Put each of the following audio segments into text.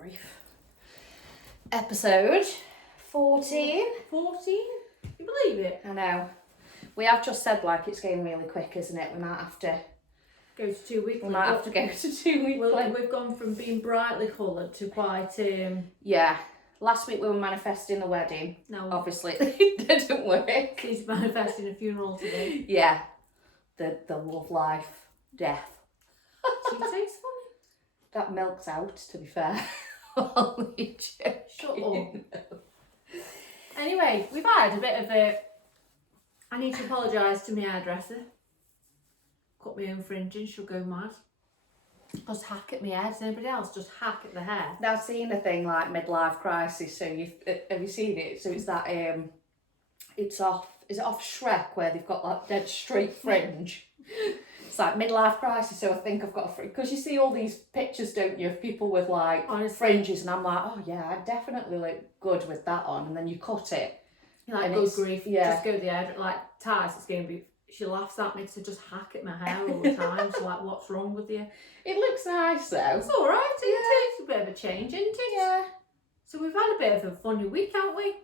grief. Episode 14. 14? You believe it? I know. We have just said like it's going really quick, isn't it? We might have to Go to 2 weekly. We might have to go to 2 weekly. Well, we've gone from being brightly coloured to quite Yeah. Last week we were manifesting the wedding. no. Obviously it didn't work. He's manifesting a funeral today. Yeah. The love life death. She tastes funny. That milk's out, to be fair. Holy shit. Shut up. Anyway, we've had a bit of a... I need to apologise to my hairdresser. Cut my own fringe and she'll go mad. Just hack at my hair. Does anybody else just hack at the hair? I've seen a thing like midlife crisis, so have you seen it? So it's that it's off, is it off Shrek where they've got that dead straight fringe? It's like midlife crisis, so I think I've got a fringe, because you see all these pictures, don't you, of people with like Honestly. fringes, and I'm like, oh yeah, I definitely look good with that on, and then you cut it. You're like, And good it's- grief. yeah. Just go to the hair. Like, Taz, it's going to be... She laughs at me to just hack at my hair all the time. So like, what's wrong with you? It looks nice though. It's all right, isn't it? It's a bit of a change, isn't it? Yeah. So we've had a bit of a funny week, haven't we?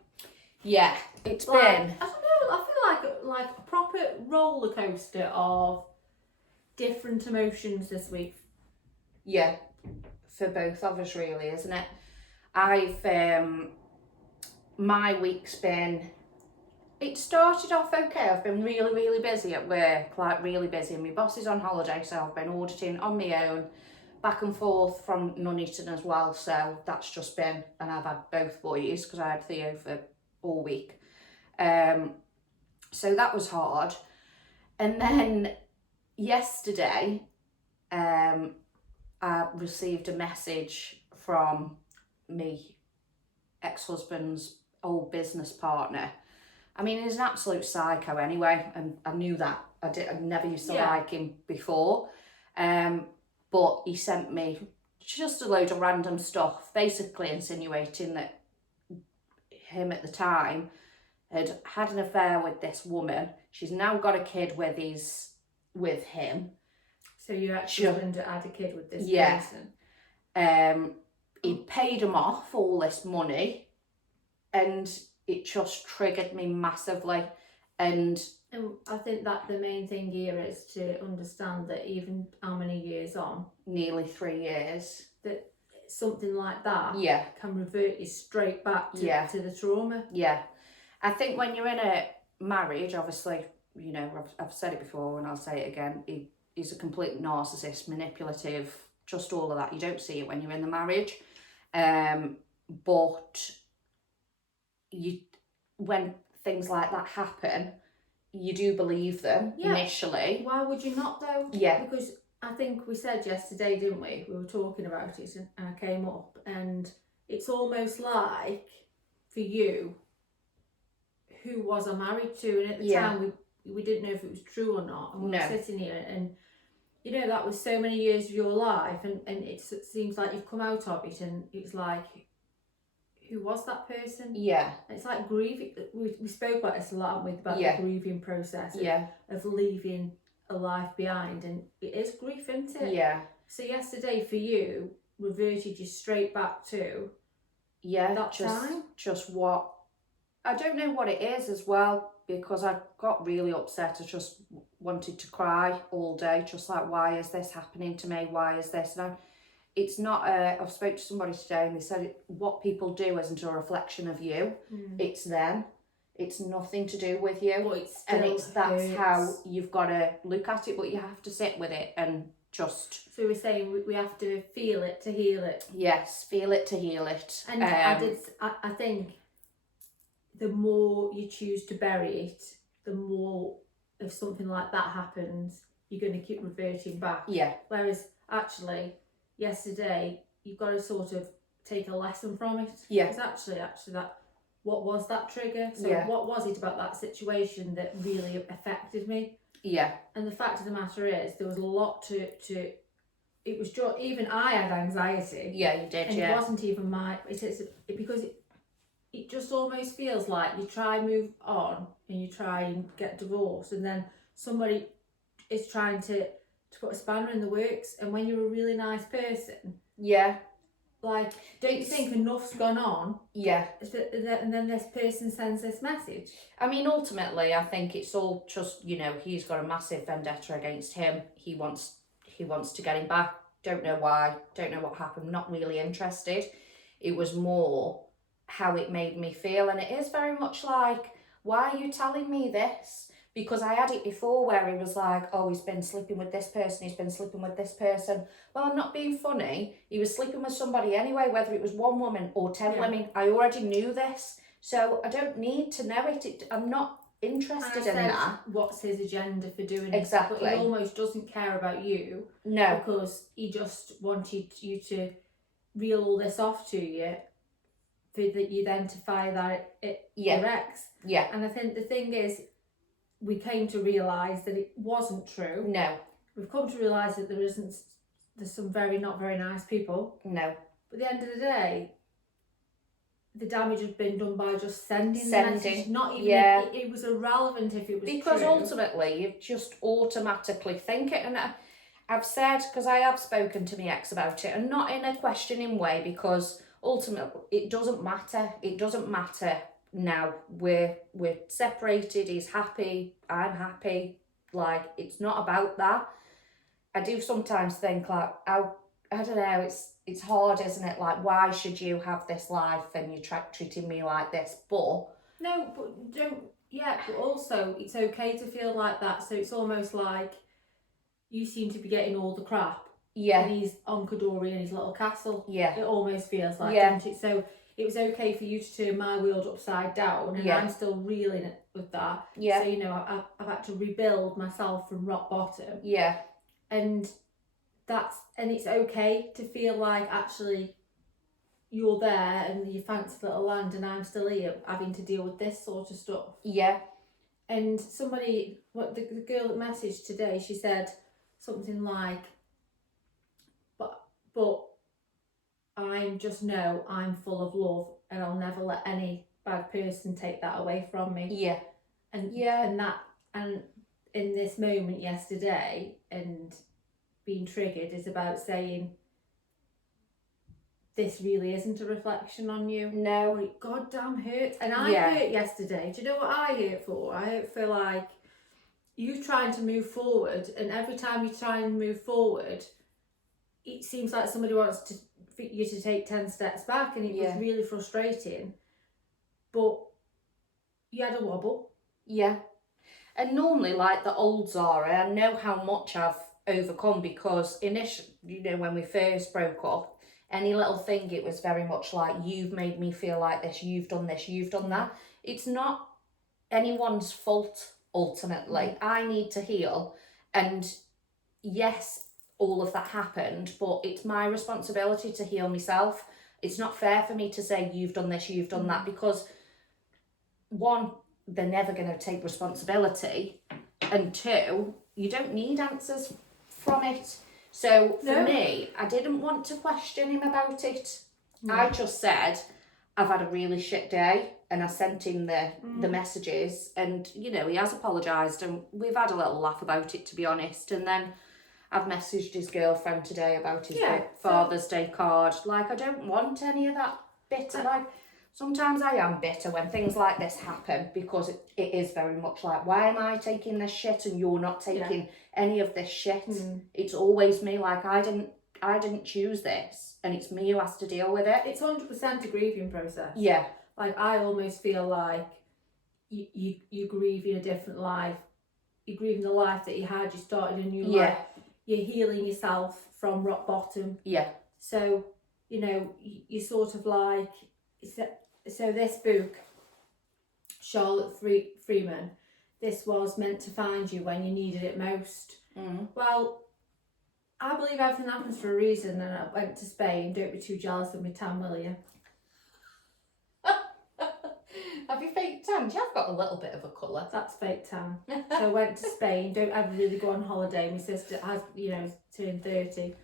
Yeah, it's Like, been. I don't know. I feel like a proper roller coaster of different emotions this week. Yeah, for both of us really, isn't it? My week's been, it started off okay. I've been really, really busy at work, like really busy. And my boss is on holiday, so I've been auditing on my own, back and forth from Nuneaton as well. So that's just been, and I've had both boys because I had Theo for all week. So that was hard. And then yesterday, I received a message from me ex-husband's old business partner. I mean, he's an absolute psycho anyway, and I knew that. I never used to like him before. But he sent me just a load of random stuff, basically insinuating that him at the time had had an affair with this woman. She's now got a kid with him. So your ex-husband had a kid with this Yeah. person. He paid him off all this money, and it just triggered me massively. And I think that the main thing here is to understand that even how many years on, nearly 3 years. that something like that Yeah, can revert you straight back to the trauma. yeah. I think when you're in a marriage, obviously, you know, I've said it before and I'll say it again, he's a complete narcissist, manipulative, just all of that. You don't see it when you're in the marriage. But when things like that happen, you do believe them initially. Why would you not though? Yeah. Because I think we said yesterday, didn't we? We were talking about it and I came up, and it's almost like for you, who was I married to? And at the time we didn't know if it was true or not. And we were sitting here and you know, that was so many years of your life, and it seems like you've come out of it, and it's like, who was that person? Yeah. It's like grieving. We spoke about this a lot, haven't we? About the grieving process of leaving a life behind, and it is grief, isn't it? Yeah. So yesterday for you reverted you straight back to that time. Just what, I don't know what it is as well, because I got really upset. I just wanted to cry all day, just like, why is this happening to me? Why is this? And it's not, I've spoke to somebody today and they said what people do isn't a reflection of you. It's them. It's nothing to do with you. But that's how you've got to look at it, but you have to sit with it and just... So we're saying we have to feel it to heal it. Yes, feel it to heal it. And I think the more you choose to bury it, the more, if something like that happens, you're going to keep reverting back. Yeah. Whereas actually, yesterday, you've got to sort of take a lesson from it. Yeah. It's actually that, what was that trigger? So what was it about that situation that really affected me? Yeah. And the fact of the matter is, there was a lot to it was just, even I had anxiety. Yeah, you did, and it wasn't even because it just almost feels like you try and move on and you try and get divorced, and then somebody is trying to put a spanner in the works, and when you're a really nice person, Like, don't you It's- think enough's gone on? Yeah. And then this person sends this message. I mean, ultimately, I think it's all just, you know, he's got a massive vendetta against him. He wants to get him back. Don't know why. Don't know what happened. Not really interested. It was more how it made me feel, and it is very much like, why are you telling me this? Because I had it before where he was like, oh, he's been sleeping with this person, he's been sleeping with this person. Well, I'm not being funny. He was sleeping with somebody anyway, whether it was one woman or 10 women. I already knew this. So I don't need to know it. I'm not interested in that. What's his agenda for doing it? Exactly. But he almost doesn't care about you. No. Because he just wanted you to reel all this off to you for that you then to fire that at your ex. Yeah. And I think the thing is, we came to realise that it wasn't true. No. We've come to realise that there's some not very nice people. No. But at the end of the day, the damage had been done by just sending the message. Not even it was irrelevant if it was because true. Ultimately you just automatically think it. And I've said, because I have spoken to my ex about it, and not in a questioning way, because ultimately it doesn't matter. It doesn't matter now. We're separated. He's happy. I'm happy. Like, it's not about that. I do sometimes think, like, I don't know, it's hard, isn't it? Like, why should you have this life and you're treating me like this? But no, but don't. Yeah, but also it's okay to feel like that. So it's almost like you seem to be getting all the crap. yeah, And he's on Kadori in his little castle. yeah, It almost feels like, Yeah. doesn't it? So it was okay for you to turn my world upside down, and Yeah. I'm still reeling with that. yeah, So, you know, I've had to rebuild myself from rock bottom. yeah, And it's okay to feel like actually you're there and you fancy little land and I'm still here having to deal with this sort of stuff. yeah, And somebody, the girl that messaged today, she said something like, but I'm full of love and I'll never let any bad person take that away from me. yeah, And yeah. and in this moment yesterday and being triggered is about saying, this really isn't a reflection on you. No. It goddamn hurts. And I Yeah. hurt yesterday. Do you know what I hurt for? I hurt for like you trying to move forward, and every time you try and move forward, it seems like somebody wants for you to take 10 steps back, and it was really frustrating. But you had a wobble. Yeah. And normally, like the old Zara, I know how much I've overcome, because initially, you know, when we first broke up, any little thing, it was very much like, you've made me feel like this, you've done this, you've done that. It's not anyone's fault, ultimately. I need to heal. And yes, all of that happened, but it's my responsibility to heal myself. It's not fair for me to say, you've done this, you've done that, because one, they're never going to take responsibility, and two, you don't need answers from it. So for me, I didn't want to question him about it. I just said, I've had a really shit day, and I sent him the messages, and you know, he has apologised, and we've had a little laugh about it, to be honest. And then I've messaged his girlfriend today about his Father's Day card. Like, I don't want any of that bitter. Like, sometimes I am bitter when things like this happen, because it is very much like, why am I taking this shit and you're not taking any of this shit? It's always me. Like, I didn't choose this, and it's me who has to deal with it. It's 100% a grieving process. Yeah. Like, I almost feel like you're grieving a different life. You're grieving the life that you had. You started a new life. You're healing yourself from rock bottom. Yeah. So, you know, you sort of like... So this book, Charlotte Freeman, this was meant to find you when you needed it most. Well, I believe everything happens for a reason, and I went to Spain. Don't be too jealous of me tan, will you? Have you fake tanned? You have got a little bit of a colour. That's fake tan. So I went to Spain. Don't ever really go on holiday. My sister has, you know, turned 30.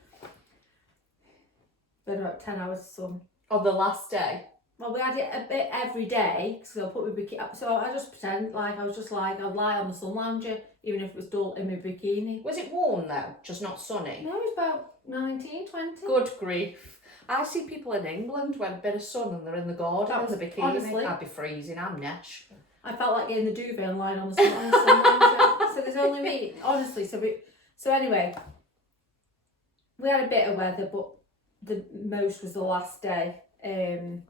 But about 10 hours of sun. On the last day? Well, we had it a bit every day, so I put my bikini up. So I just pretend like I was just like, I'd lie on the sun lounger, even if it was dull, in my bikini. Was it warm though? Just not sunny? No, it was about 19, 20. Good grief. I see people in England when a bit of sun and they're in the garden in the bikini. Honestly. I'd be freezing. I'm nesh. I felt like getting the duvet and lying on the sun. So there's only me, honestly. So anyway, we had a bit of weather, but the most was the last day. And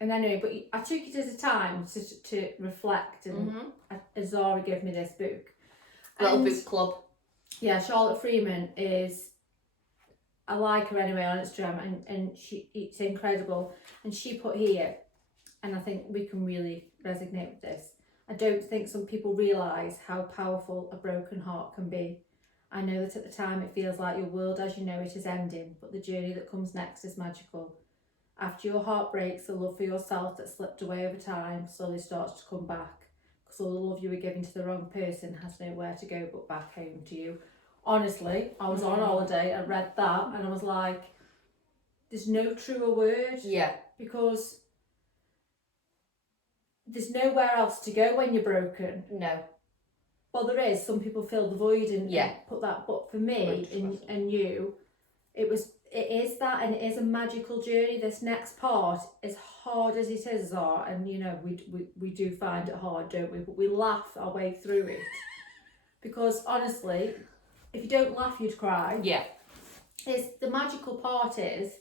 anyway, but I took it as a time to reflect, and Zara gave me this book. Little And, book club. Yeah, Charlotte Freeman is, I like her anyway on Instagram, and it's incredible. And she put here, and I think we can really resonate with this. I don't think some people realise how powerful a broken heart can be. I know that at the time it feels like your world as you know it is ending, but the journey that comes next is magical. After your heart breaks, the love for yourself that slipped away over time slowly starts to come back, because all the love you were giving to the wrong person has nowhere to go but back home to you. Honestly, I was on holiday, I read that, and I was like, there's no truer word. Yeah. Because there's nowhere else to go when you're broken. No. Well, there is. Some people fill the void and put that. But for me and you, it is that, and it is a magical journey. This next part, as hard as it is, and you know, we do find it hard, don't we? But we laugh our way through it. Because honestly, if you don't laugh, you'd cry. Yeah. The magical part is,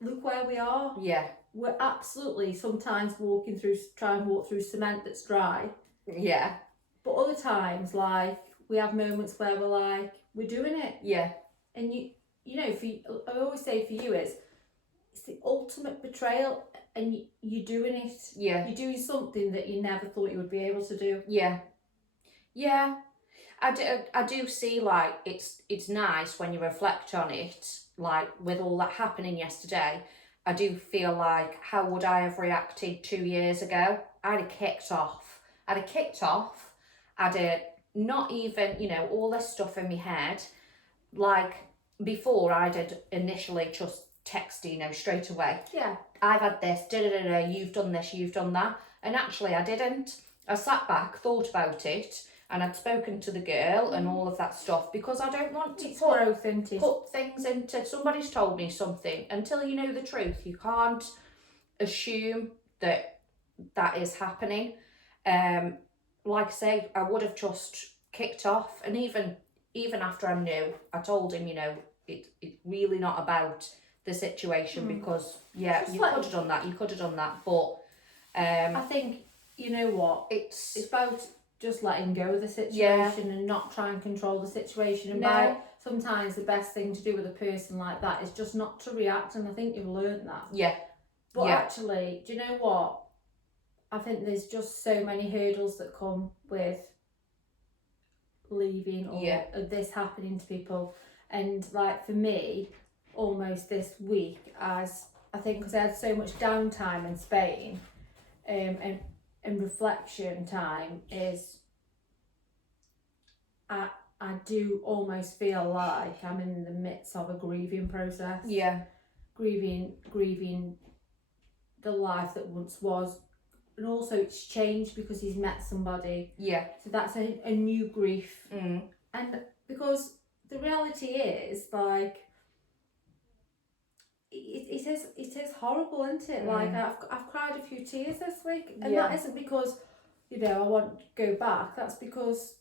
look where we are. Yeah. We're absolutely sometimes try and walk through cement that's dry. Yeah. But other times, like, we have moments where we're like, we're doing it. Yeah. And you know, I always say for you, it's the ultimate betrayal, and you're doing it. Yeah. You're doing something that you never thought you would be able to do. Yeah. Yeah. I do see, like, it's nice when you reflect on it, like, with all that happening yesterday. I do feel like, how would I have reacted 2 years ago? I'd have kicked off. I'd have not even, you know, all this stuff in my head. Like, before I did initially just text, you know, straight away. Yeah. I've had this, you've done this, you've done that. And actually I didn't. I sat back, thought about it, and I'd spoken to the girl and all of that stuff, because I don't want to put things into, somebody's told me something. Until you know the truth, you can't assume that is happening. Like I say, I would have just kicked off, and even after I knew, I told him, you know, it's really not about the situation, because you could have done that, but I think, you know what, it's about just letting go of the situation and not try and control the situation. And sometimes the best thing to do with a person like that is just not to react, and I think you've learned that. Yeah. But actually, do you know what? I think there's just so many hurdles that come with leaving or this happening to people. And like for me, almost this week, as I think, because I had so much downtime in Spain, and reflection time, is I do almost feel like I'm in the midst of a grieving process. Yeah. Grieving the life that once was, and also it's changed because he's met somebody. Yeah. So that's a new grief. And because the reality is, like, it is horrible, isn't it? Like, I've cried a few tears this week, and that isn't because, you know, I want to go back. That's because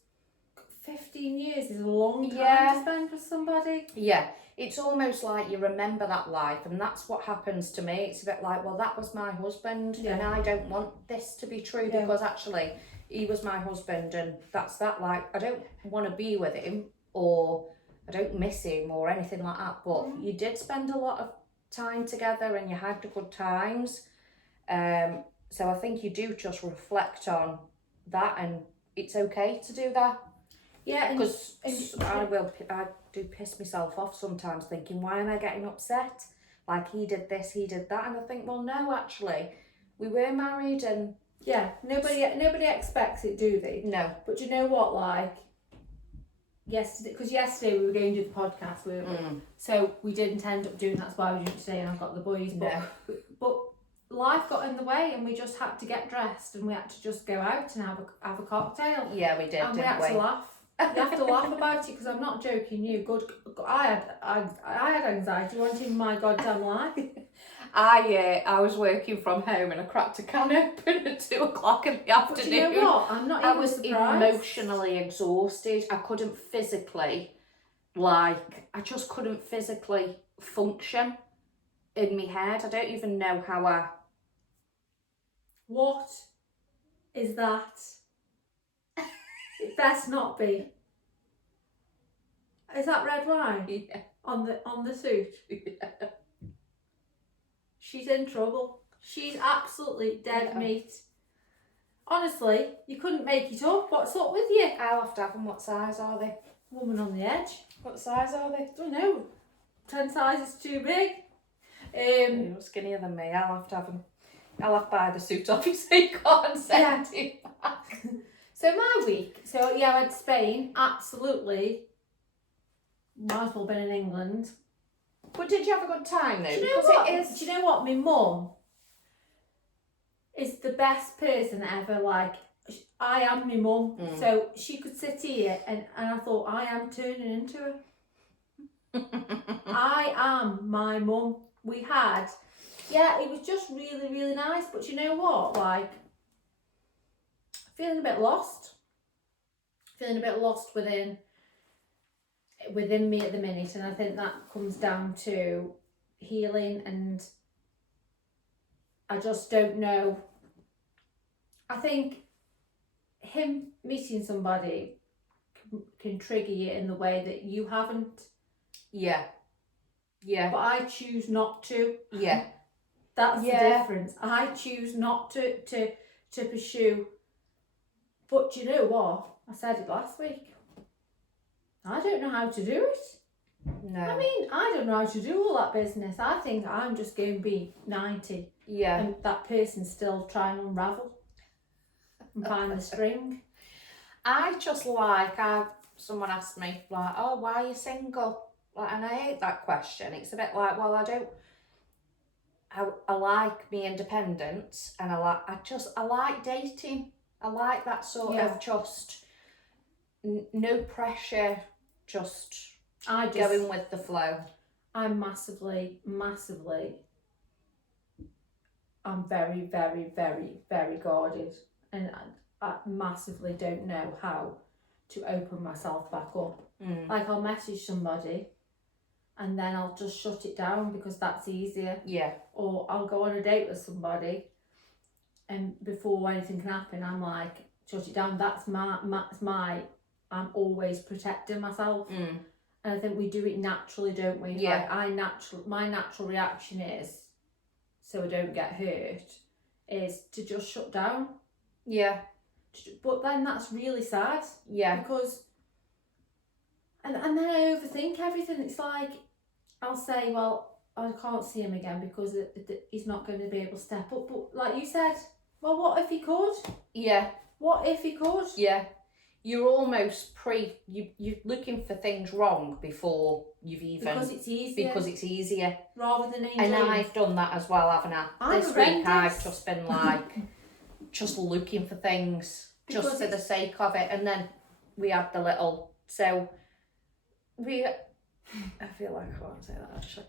15 years is a long time to spend with somebody. Yeah. It's almost like you remember that life, and that's what happens to me. It's a bit like, well, that was my husband, and I don't want this to be true, because actually he was my husband, and that's that. Like, I don't want to be with him, or I don't miss him or anything like that, but you did spend a lot of time together and you had good times. So I think you do just reflect on that, and it's okay to do that. Yeah, because I do piss myself off sometimes, thinking, why am I getting upset? Like, he did this, he did that, and I think, well, no, actually, we were married, and nobody expects it, do they? No. But you know what? Like, yesterday we were going to do the podcast, weren't we? So we didn't end up doing. That's why we didn't today, and I've got the boys. But life got in the way, and we just had to get dressed, and we had to just go out and have a cocktail. Yeah, we did. And we had to laugh. You have to laugh about it because I'm not joking. You good. I had anxiety wanting my goddamn life. I was working from home and I cracked a can open at 2 o'clock in the afternoon. But you know what? I'm not I even was surprised. emotionally exhausted. I couldn't physically, I just couldn't physically function in my head. I don't even know how I... What is that? It best not be. Is that red wine Yeah. on the suit? Yeah. She's in trouble. She's absolutely dead Yeah. meat. Honestly, you couldn't make it up. What's up with you? I'll have to have them. What size are they? Woman on the edge. What size are they? Don't know. 10 sizes too big. You're skinnier than me. I'll have to have them. I'll have to buy the suit off you so you can't send it back. So my week. So yeah, I went to Spain. Absolutely. Might as well been in England. But did you have a good time though? Do you know Because what? it is... Do you know what? My mum is the best person ever. Like, I am my mum. Mm. So she could sit here and I thought, I am turning into her. I am my mum. We had, yeah, it was just really, really nice. But you know what? Like, feeling a bit lost. Feeling a bit lost within me at the minute. And I think that comes down to healing, and I just don't know. I think him meeting somebody can trigger you in the way that you haven't. Yeah. Yeah. But I choose not to. Yeah. That's Yeah. the difference. I choose not to pursue. But you know what? I said it last week. I don't know how to do it. No. I mean, I don't know how to do all that business. I think I'm just going to be 90 Yeah. and that person's still trying to unravel and find the string. I just someone asked me, like, oh, why are you single? Like, and I hate that question. It's a bit like, well, I like me independence, and I like dating. I like that sort of just no pressure, just going with the flow. I'm massively, I'm very, very, very, very guarded, and I massively don't know how to open myself back up. Like, I'll message somebody and then I'll just shut it down because that's easier. Yeah. Or I'll go on a date with somebody and before anything can happen, I'm like, shut it down. That's my I'm always protecting myself. And I think we do it naturally, don't we? Yeah. Like, my natural reaction is, so I don't get hurt, is to just shut down. Yeah. But then that's really sad. Yeah. Because, and then I overthink everything. It's like, I'll say, well, I can't see him again because he's not going to be able to step up. But like you said, well, what if he could? Yeah. What if he could? Yeah. You're almost you're looking for things wrong before you've even... Because it's easier. Because it's easier. Rather than enjoying. And I've done that as well, haven't I? I'm This horrendous. week I've just been like, just looking for things, Because just for the sake of it. And then we had the little... So, I feel like I can't say that actually.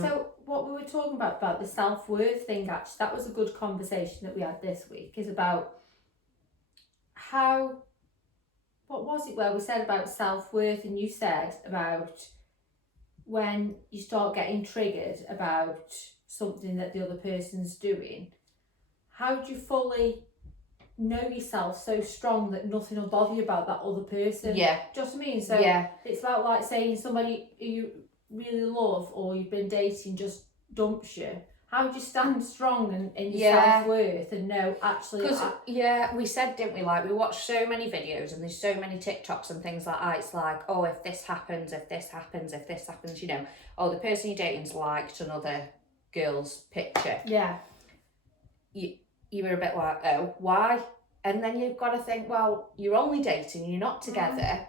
So what we were talking about the self-worth thing, actually, that was a good conversation that we had this week, is about how, what was it where we said about self-worth, and you said about when you start getting triggered about something that the other person's doing, how do you fully know yourself so strong that nothing will bother you about that other person? Yeah. Do you know what I mean? So yeah. It's about like saying somebody you really love or you've been dating just dumps you. How do you stand strong in your self-worth and know actually... Because, we said, didn't we, like, we watched so many videos and there's so many TikToks and things like that. It's like, oh, if this happens, you know, oh, the person you're dating's liked another girl's picture. Yeah. You were a bit like, oh, why? And then you've got to think, well, you're only dating, you're not together,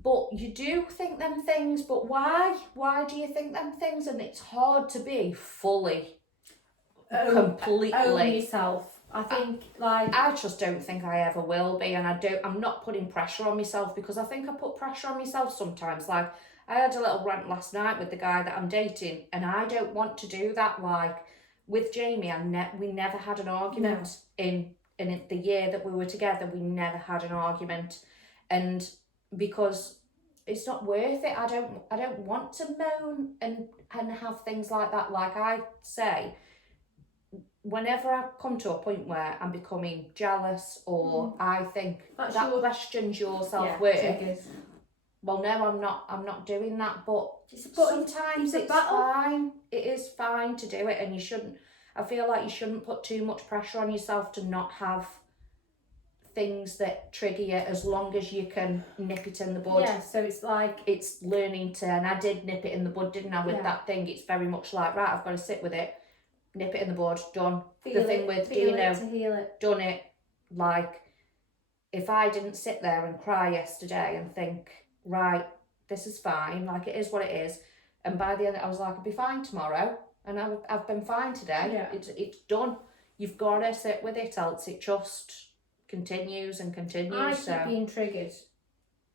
but you do think them things, but why? Why do you think them things? And it's hard to be fully, completely... Own yourself. I think, like... I just don't think I ever will be, and I'm not putting pressure on myself, because I think I put pressure on myself sometimes. Like, I had a little rant last night with the guy that I'm dating, and I don't want to do that. Like, with Jamie, we never had an argument. In the year that we were together, we never had an argument, and because it's not worth it. I don't want to moan and have things like that. Like I say, whenever I come to a point where I'm becoming jealous, or I think that questions your self-worth, well, no, I'm not doing that. But sometimes it's fine. It is fine to do it, and you shouldn't. I feel like you shouldn't put too much pressure on yourself to not have things that trigger you, as long as you can nip it in the bud. Yeah, so it's like... It's learning to, and I did nip it in the bud, didn't I, with that thing. It's very much like, right, I've got to sit with it, nip it in the bud, done. The thing with Dino, to heal it. done it. Like, if I didn't sit there and cry yesterday and think, right, this is fine, like it is what it is, and by the end I was like, I'll be fine tomorrow, and I've been fine today. Yeah. It's done. You've got to sit with it, else it just continues and continues. I keep being triggered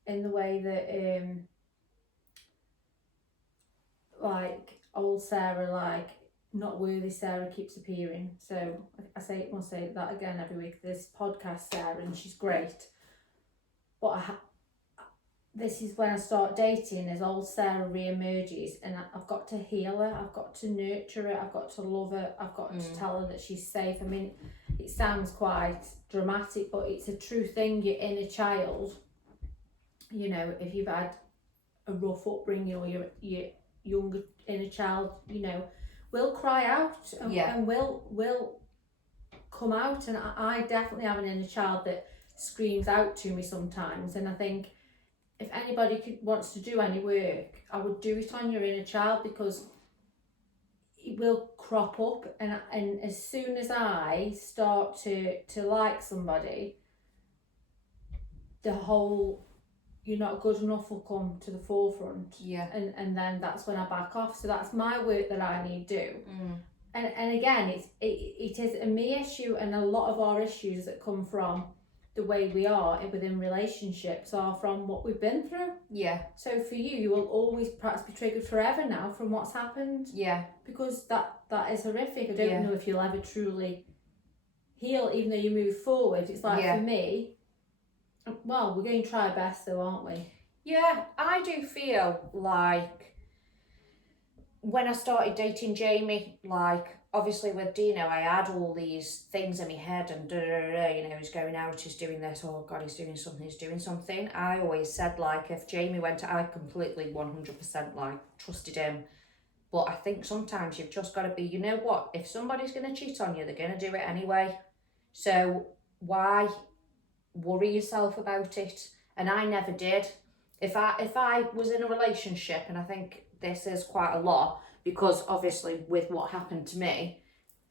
in the way that like old Sarah, like not worthy Sarah, keeps appearing. So I must say that again every week. This podcast Sarah, and she's great, but this is when I start dating, as old Sarah re-emerges, and I've got to heal her, I've got to nurture her, I've got to love her, I've got to tell her that she's safe. I mean, it sounds quite dramatic, but it's a true thing. Your inner child, you know, if you've had a rough upbringing, or your younger inner child, you know, will cry out and will come out. And I definitely have an inner child that screams out to me sometimes, and I think if anybody wants to do any work, I would do it on your inner child, because it will crop up, and as soon as I start to like somebody, the whole "you're not good enough" will come to the forefront. Yeah. And then that's when I back off. So that's my work that I need to do. And again, it is a me issue, and a lot of our issues that come from the way we are within relationships are from what we've been through. Yeah. So for you will always perhaps be triggered forever now from what's happened. Yeah. Because that is horrific. I don't know if you'll ever truly heal, even though you move forward. It's like, for me, well, we're going to try our best though, aren't we? Yeah, I do feel like when I started dating Jamie, like, obviously with Dino, I had all these things in my head, and you know, he's going out, he's doing this, oh God, he's doing something. I always said, like, if Jamie went, I completely 100% like trusted him. But I think sometimes you've just got to be, you know what, if somebody's going to cheat on you, they're going to do it anyway. So why worry yourself about it? And I never did. If I was in a relationship, and I think this is quite a lot, because obviously with what happened to me,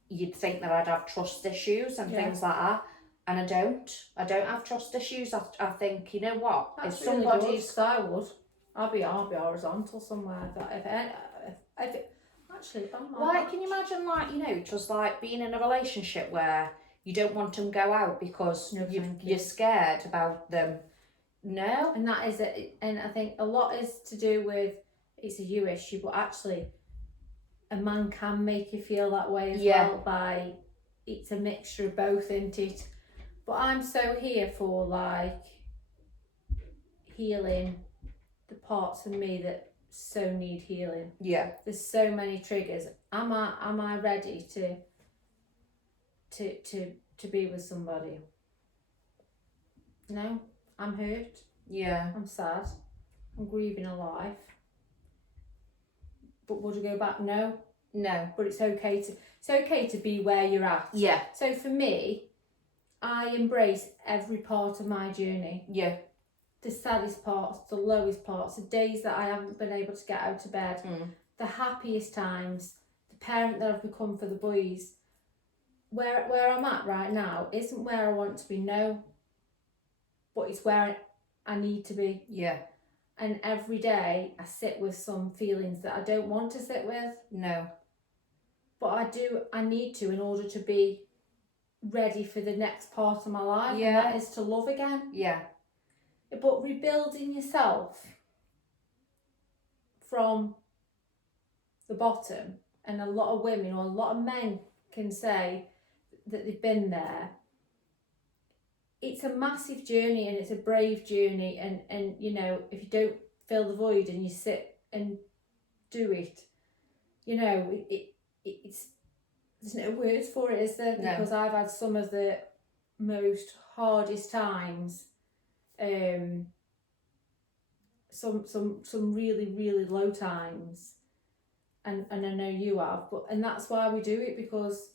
you'd think that I'd have trust issues and things like that, and I don't have trust issues. I think, you know what, that's if really somebody's good. I would, I'll be horizontal somewhere. If actually, like, can you imagine, like, you know, just like being in a relationship where you don't want them to go out because you're scared about them? No. And that is it. And I think a lot is to do with, it's a you issue, but actually a man can make you feel that way as well, by, it's a mixture of both, isn't it? But I'm so here for, like, healing the parts of me that so need healing. Yeah. There's so many triggers. Am I ready to be with somebody? No, I'm hurt. Yeah. I'm sad. I'm grieving a life. But would I go back? No. But it's okay to be where you're at. Yeah. So for me, I embrace every part of my journey. Yeah. The saddest parts, the lowest parts, the days that I haven't been able to get out of bed, the happiest times, the parent that I've become for the boys. Where I'm at right now isn't where I want to be, no. But it's where I need to be. Yeah. And every day I sit with some feelings that I don't want to sit with. No. But I need to, in order to be ready for the next part of my life, Yeah. and that is to love again. Yeah. But rebuilding yourself from the bottom, and a lot of women or a lot of men can say that they've been there. It's a massive journey, and it's a brave journey, and you know, if you don't fill the void and you sit and do it, you know, it's there's no words for it, is there? No. Because I've had some of the most hardest times, some really, really low times, and I know you have, and that's why we do it, because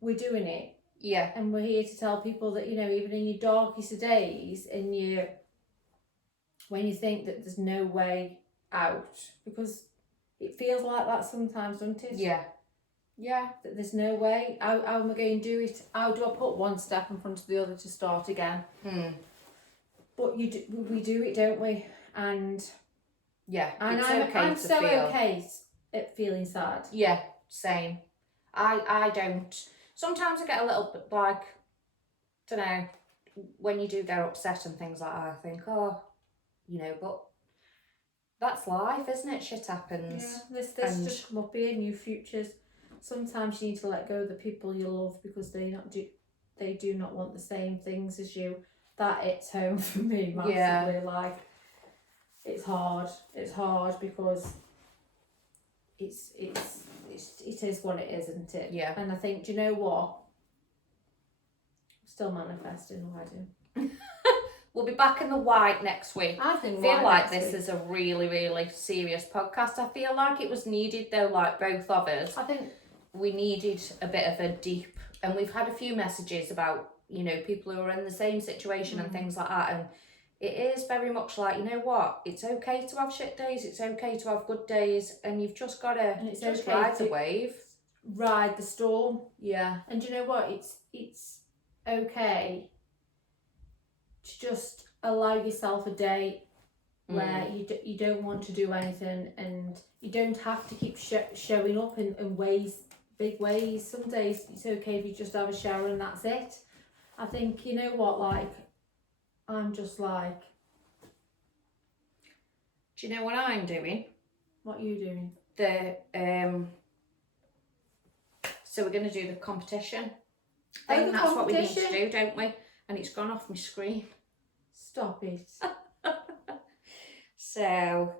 we're doing it, Yeah. and we're here to tell people that, you know, even in your darkest days, and when you think that there's no way out, because it feels like that sometimes, doesn't it? Yeah. Yeah. That there's no way. How am I going to do it? How do I put one step in front of the other to start again? But we do it, don't we? And Yeah. and It's I'm okay to so feel. okay at feeling sad. Yeah. Same. I don't. Sometimes I get a little bit like, don't know, when you do get upset and things like that, I think, oh, you know, but that's life, isn't it? Shit happens. Yeah, this just come up here, new futures. Sometimes you need to let go of the people you love, because they do not want the same things as you. That hits home for me massively. Yeah. Like, it's hard. It's hard because it is what it is, isn't it? Yeah. And I think, do you know what? I'm still manifesting a wedding. We'll be back in the white next week. I think I feel like this is a really, really serious podcast. I feel like it was needed though, like both of us. I think we needed a bit of a deep, and we've had a few messages about, you know, people who are in the same situation and things like that, and it is very much like, you know what, it's okay to have shit days, it's okay to have good days, and you've just got to just okay ride the to wave. ride the storm. Yeah. And do you know what? It's okay to just allow yourself a day where you don't want to do anything, and you don't have to keep showing up in big ways. Some days it's okay if you just have a shower and that's it. I think, you know what, like, I'm just like... Do you know what I'm doing? What are you doing? So we're going to do the competition. Oh, I think the that's what we need to competition? do, don't we? And it's gone off my screen. Stop it. So,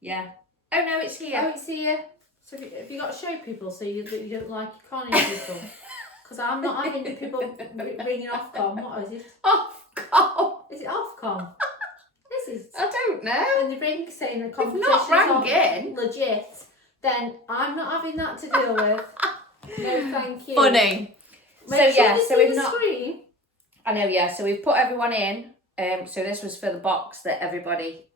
yeah. Oh no, it's here. Oh, it's here. So have you got to show people so you don't like your conning people? Because I'm not having people ringing Ofcom. What is it? Ofcom. Is it Ofcom? This is. I don't know. And they ring saying the If competition's not rang in. legit, then I'm not having that to deal with. No, thank you. Funny. Make So sure yeah, you so see we've the not. screen. I know, yeah. So we've put everyone in. So this was for the box that everybody.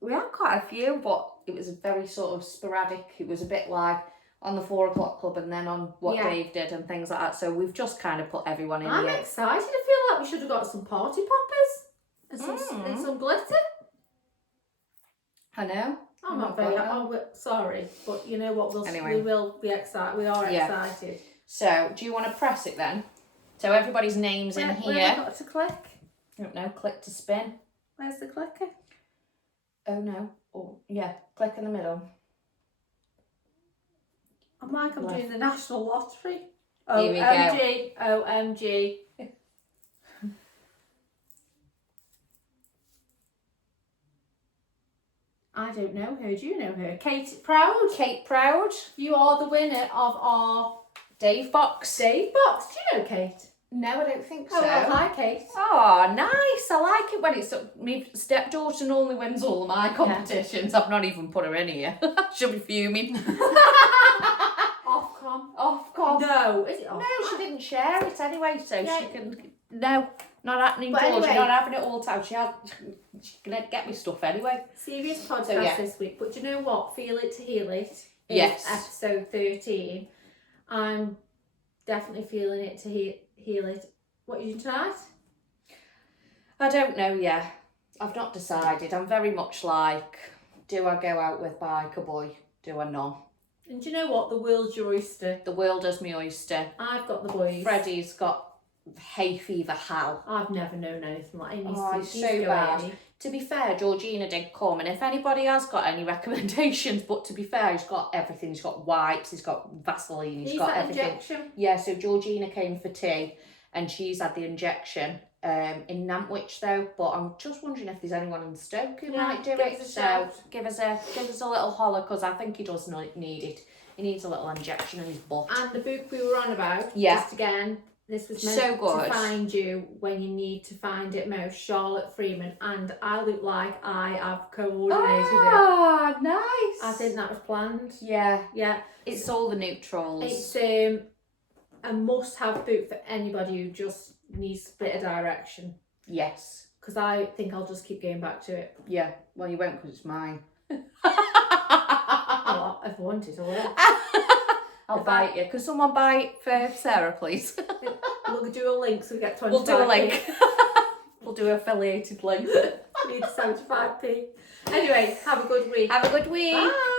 We had quite a few, but it was very sort of sporadic. It was a bit like on the 4 o'clock club and then on what Yeah. Dave did and things like that. So we've just kind of put everyone in I'm here. excited. I feel like we should have got some party poppers and some glitter. I know. I'm not very. Sorry, but you know what? Anyway. We will be excited. We are Yeah. excited. So do you want to press it then? So everybody's names in Where here. have I got to click? I don't know. Click to spin. Where's the clicker? Oh no. Oh yeah. Click in the middle. I'm like I'm Left. doing the National Lottery. Here we go. OMG. OMG. I don't know her. Do you know her? Kate Proud. Kate Proud. You are the winner of our Dave Box. Dave Box. Do you know Kate? No, I don't think so. Oh, well, hi Kate. Oh, nice. I like it when it's my stepdaughter normally wins all of my competitions. I've not even put her in here. She'll be fuming. Ofcom. No, is it No, Ofcom? she didn't share it anyway, so Yeah. she can. No, not happening. But George, anyway. not having it all time. She's gonna get me stuff anyway. Serious podcast So, yeah. this week, but do you know what? Feel it to heal it. Is Yes. episode 13. I'm definitely feeling it to heal it. What are you doing tonight? I don't know. Yeah, I've not decided. I'm very much like, do I go out with Biker Boy? Do I not? And do you know what? The world's your oyster. The world is my oyster. I've got the boys. Freddie's got hay fever hell. I've never known anything like it. Oh, it's so bad. To be fair, Georgina did come, and if anybody has got any recommendations, but to be fair, he's got everything. He's got wipes, he's got Vaseline, he's got that everything. injection. Yeah, so Georgina came for tea, and she's had the injection in Nantwich though. But I'm just wondering if there's anyone in Stoke who might do give it. us a So shout. give us a little holler, because I think he does need it. He needs a little injection in his butt. And the book we were on about, Yeah. just again, this was meant So good. to find you when you need to find it most. Charlotte Freeman, and I look like I have coordinated it. Ah, nice. I think that was planned. Yeah, Yeah, it's all the neutrals. it's a must-have book for anybody who just needs a bit of direction. Yes. Because I think I'll just keep going back to it. Yeah. Well, you won't, because it's mine. Oh, if I want it, I will. I'll buy it you. Could someone buy it for Sarah, please? We'll do a link so we get 25p. We'll do a link. We'll do an affiliated link. We need 75p. Anyway, have a good week. Have a good week. Bye.